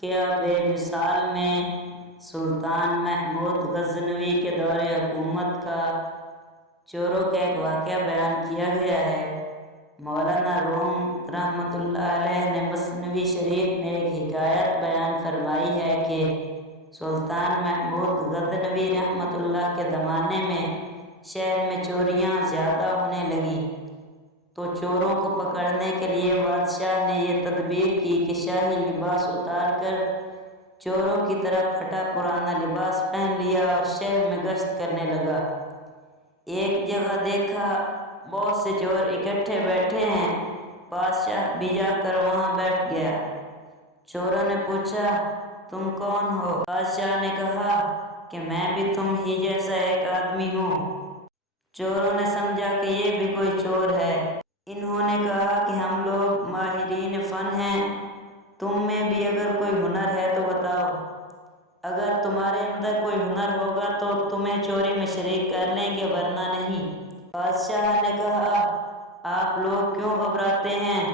کیا بے مثال میں سلطان محمود غزنوی کے دور حکومت کا چوروں کا ایک واقعہ بیان کیا گیا ہے۔ مولانا روم رحمۃ اللہ علیہ نے مثنوی شریف میں ایک حکایت بیان فرمائی ہے کہ سلطان محمود غزنوی رحمۃ اللہ کے زمانے میں شہر میں چوریاں زیادہ ہونے لگیں تو چوروں کو پکڑنے کے لیے بادشاہ نے یہ تدبیر کی کہ شاہی لباس اتار کر چوروں کی طرح پھٹا پرانا لباس پہن لیا اور شہر میں گشت کرنے لگا۔ ایک جگہ دیکھا بہت سے چور اکٹھے بیٹھے ہیں، بادشاہ بھی جا کر وہاں بیٹھ گیا۔ چوروں نے پوچھا، تم کون ہو؟ بادشاہ نے کہا کہ میں بھی تم ہی جیسا ایک آدمی ہوں۔ چوروں نے سمجھا کہ یہ بھی کوئی چور ہے۔ انہوں نے کہا کہ ہم لوگ ماہرین فن ہیں، تم میں بھی اگر کوئی ہنر ہے تو بتاؤ، اگر تمہارے اندر کوئی ہنر ہوگا تو تمہیں چوری میں شریک کر لیں گے ورنہ نہیں۔ بادشاہ نے کہا، آپ لوگ کیوں گھبراتے ہیں؟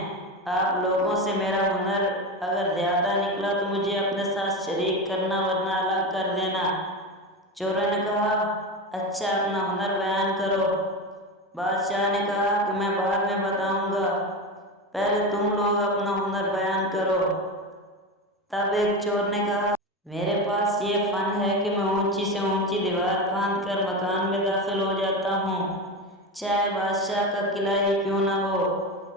آپ لوگوں سے میرا ہنر اگر زیادہ نکلا تو مجھے اپنے ساتھ شریک کرنا ورنہ الگ کر دینا۔ چوروں نے کہا، اچھا اپنا ہنر بیان کرو۔ بادشاہ نے کہا کہ میں بعد میں بتاؤں گا، پہلے تم لوگ اپنا ہنر بیان کرو۔ تب ایک چور نے کہا، میرے پاس یہ فن ہے کہ میں اونچی سے اونچی دیوار پھاند کر مکان میں داخل ہو جاتا ہوں، چاہے بادشاہ کا قلعہ ہی کیوں نہ ہو۔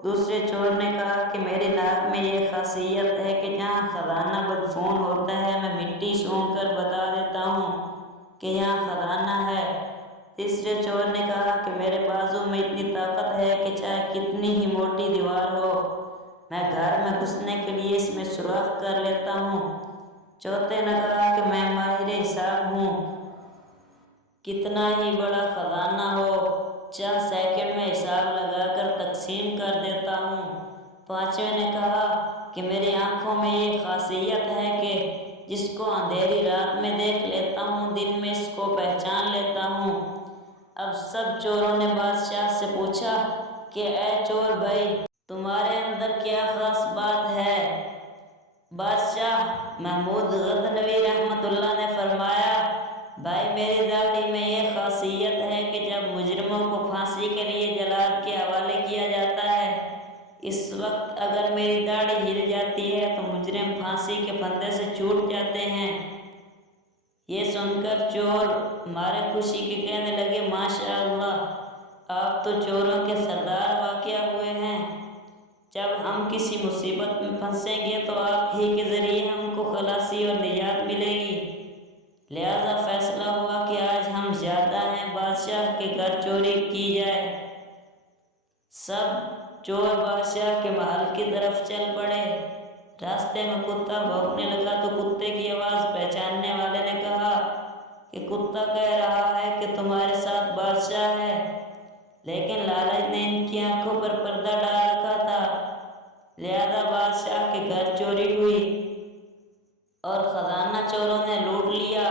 دوسرے چور نے کہا کہ میری ناک میں یہ خاصیت ہے کہ جہاں خزانہ مدفون ہوتا ہے میں مٹی سونگھ کر بتا دیتا ہوں کہ یہاں خزانہ ہے۔ تیسرے چور نے کہا کہ میرے بازو میں اتنی طاقت ہے کہ چاہے کتنی ہی موٹی دیوار ہو، میں گھر میں گھسنے کے لیے اس میں سوراخ کر لیتا ہوں۔ چوتھے نے کہا کہ میں ماہر حساب ہوں، کتنا ہی بڑا خزانہ ہو چند سیکنڈ میں حساب لگا کر تقسیم کر دیتا ہوں۔ پانچویں نے کہا کہ میری آنکھوں میں یہ خاصیت ہے کہ جس کو اندھیری رات میں دیکھ لیتا ہوں دن میں اس کو پہچان لیتا ہوں۔ اب سب چوروں نے بادشاہ سے پوچھا کہ اے چور بھائی، تمہارے اندر کیا خاص بات ہے؟ بادشاہ محمود غزنوی رحمۃ اللہ نے فرمایا، بھائی میری داڑھی میں یہ خاصیت ہے کہ جب مجرموں کو پھانسی کے لیے جلاد کے حوالے کیا جاتا ہے، اس وقت اگر میری داڑھی ہل جاتی ہے تو مجرم پھانسی کے پھندے سے چھوٹ جاتے ہیں۔ یہ سن کر چور مارے خوشی کے کہنے لگے، ماشاءاللہ، آپ تو چوروں کے سردار واقع ہوئے ہیں۔ جب ہم کسی مصیبت میں پھنسیں گے تو آپ ہی کے ذریعے ہم کو خلاصی اور نجات ملے گی، لہذا فیصلہ ہوا کہ آج ہم زیادہ ہیں، بادشاہ کے گھر چوری کی جائے۔ سب چور بادشاہ کے محل کی طرف چل پڑے۔ راستے میں کتا بھونکنے لگا تو کتے کی آواز پہچاننے والے نے کہا کہ کتا کہہ رہا ہے کہ تمہارے ساتھ بادشاہ ہے، لیکن لالچ نے ان کی آنکھوں پر پردہ ڈال رکھا تھا، لہذا بادشاہ کے گھر چوری ہوئی اور خزانہ چوروں نے لوٹ لیا۔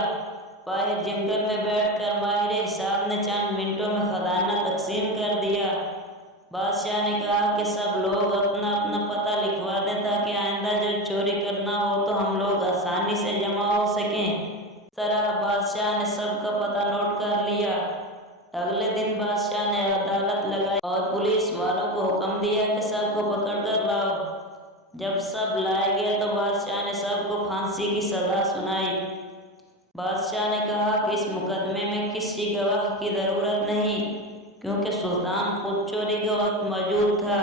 باہر جنگل میں بیٹھ کر ماہر حساب نے چند منٹوں میں خزانہ تقسیم کر دیا۔ بادشاہ نے کہا کہ سب لوگ اپنا اپنا پتہ لکھوا دیں تاکہ آئندہ جب چوری کرنا ہو تو ہم لوگ آسانی سے جمع ہو سکیں۔ اس طرح بادشاہ نے سب کا پتہ نوٹ کر لیا۔ اگلے دن بادشاہ نے عدالت لگائی اور پولیس والوں کو حکم دیا کہ سب کو پکڑ کر لاؤ۔ جب سب لائے گئے تو بادشاہ نے سب کو پھانسی کی سزا سنائی۔ بادشاہ نے کہا کہ اس مقدمے میں کسی گواہ کی ضرورت نہیں، کیونکہ سلطان خود چوری کے وقت موجود تھا۔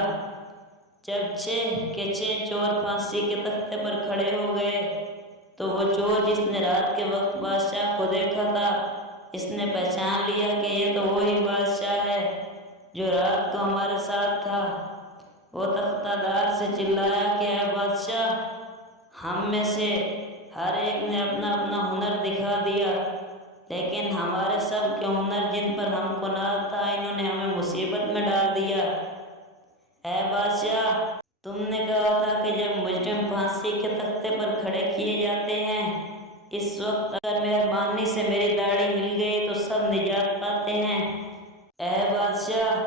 جب 6 کے 6 چور پھانسی کے تختے پر کھڑے ہو گئے تو وہ چور جس نے رات کے وقت بادشاہ کو دیکھا تھا، اس نے پہچان لیا کہ یہ تو وہی بادشاہ ہے جو رات کو ہمارے ساتھ تھا۔ وہ تختہ دار سے چلایا کہ اے بادشاہ، ہم میں سے ہر ایک نے اپنا اپنا ہنر دکھا دیا، لیکن ہمارے سب کے ہنر جن پر ہم کو ناز تھا انہوں نے ہمیں مصیبت میں ڈال دیا۔ اے بادشاہ، تم نے کہا تھا کہ جب مجرم پھانسی کے تختے پر کھڑے کیے جاتے ہیں اس وقت اگر مہربانی سے میری داڑھی ہل گئی تو سب نجات پاتے ہیں۔ اے بادشاہ،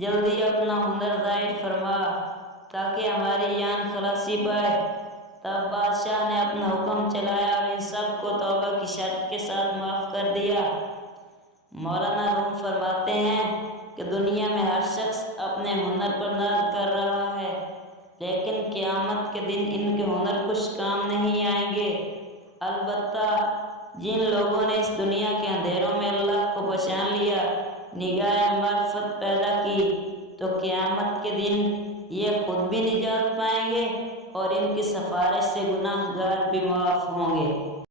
جلدی اپنا ہنر ظاہر فرما تاکہ ہماری جان خلاصی پائے۔ تب بادشاہ نے اپنا حکم چلایا اور ان سب کو توبہ کی شرط کے ساتھ معاف کر دیا۔ مولانا روم فرماتے ہیں کہ دنیا میں ہر شخص اپنے ہنر پر ناز کر رہا ہے، لیکن قیامت کے دن ان کے ہنر کچھ کام نہیں آئیں گے۔ البتہ جن لوگوں نے اس دنیا کے اندھیروں میں اللہ کو پہچان لیا، نگاہ معرفت پیدا کی، تو قیامت کے دن یہ خود بھی نجات پائیں گے اور ان کی سفارش سے گناہ گار بھی معاف ہوں گے۔